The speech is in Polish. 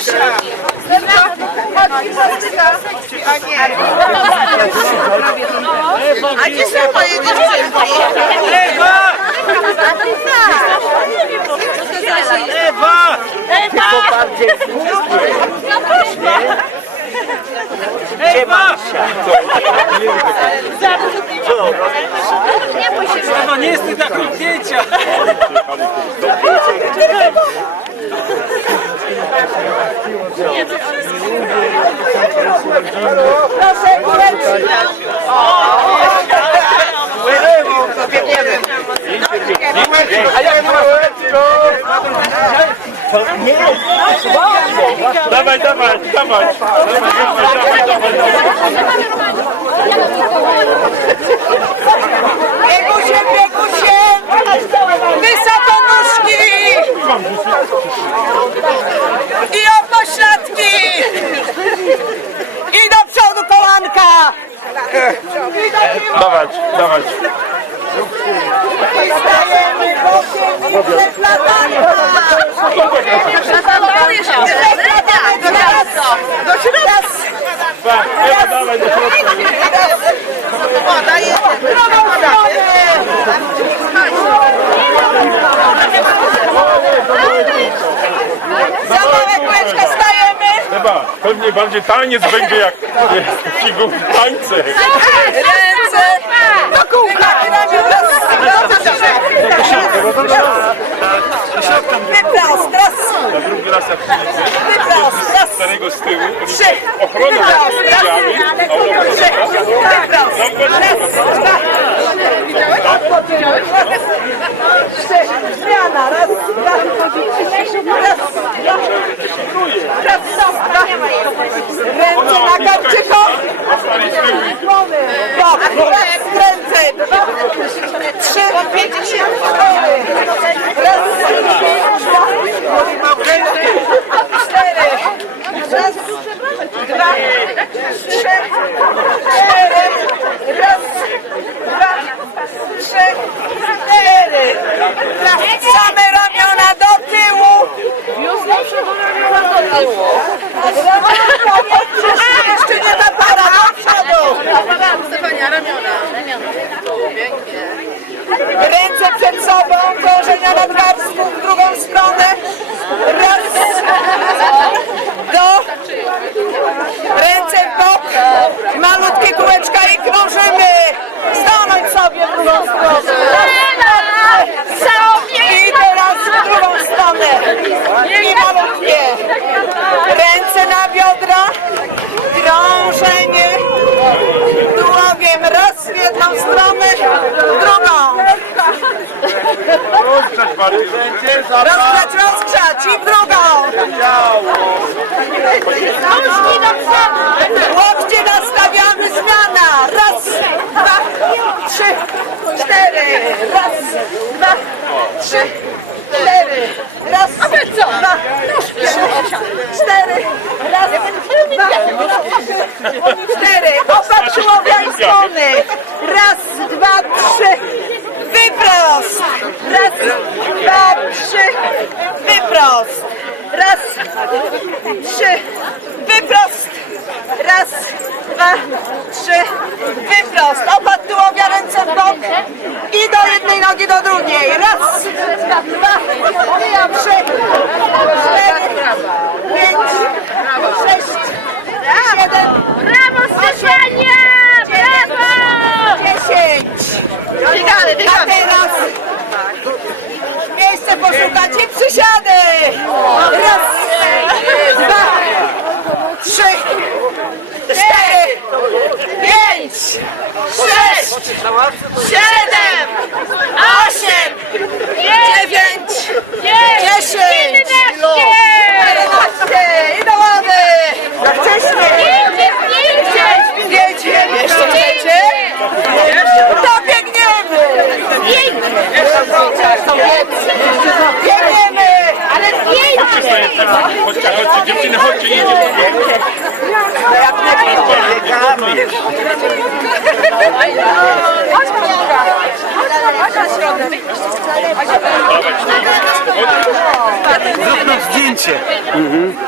Gosia! A nie. A gdzie są moje dziewczynki? Ewa! Ewa! Ewa! Ewa, nie jest taką zdjęcia! Proszę, dawaj, dawaj! Dawaj, dawaj, Biegusie, biegusie! Wysoko nóżki! I opośladki! I do przodu kolanka! I do! Dawać, dawać. I stajemy bokiem i przeplatanka! Przeplatanka do środka! Do środka! Dwa, Ewa, dawaj do środka. O, daję drugą stronę! Za małe kółeczka stajemy! Ewa, pewnie bardziej taniec będzie jak figur tańce. Ręce. Do kółka! Wyprost, raz, Na drugi raz jak przyjdzie, wyprost, raz, starego z tyłu, trzy, ochronę wyprost, raz, widzieli, a on trzy, wyprost, raz, dwa, trzy, zmiana, raz, dwa, raz, dwa, raz, dwa, ręce na raz, ręce, dwa, trzy, cztery, raz, dwa, cztery, raz, dwa, trzy, cztery, raz, dwa, trzy, cztery, same ramiona do tyłu, jeszcze nie ma para, do przodu, Stefania, ramiona. Pięknie. Ręce przed sobą, położenia nadgarstka w drugą stronę. Raz. Do. Ręce w bok. Malutkie kółeczka i krążymy. Stanąć sobie w drugą stronę. I w drugą stronę. I malutkie. Ręce na biodra. Krążenie. Tułowiem raz w jedną stronę, w drugą. Rozgrzać bardziej. Rozgrzać, rozgrzać i w drugą. Łokcie nastawiamy, zmiana. Raz, dwa, trzy, cztery. Raz, dwa, trzy, cztery. Raz, dwa, trzy, cztery. Raz, dwa, cztery. I strony. Raz, dwa, trzy. Wyprost. Raz, dwa, trzy. Wyprost. Raz, trzy. Wyprost. Raz, dwa, trzy. Wyprost. Oba tułowia ręce w bok. I do jednej nogi do drugiej. Chodźcie, chodźcie, dziewczyny, chodźcie, idziemy. Zrób nam.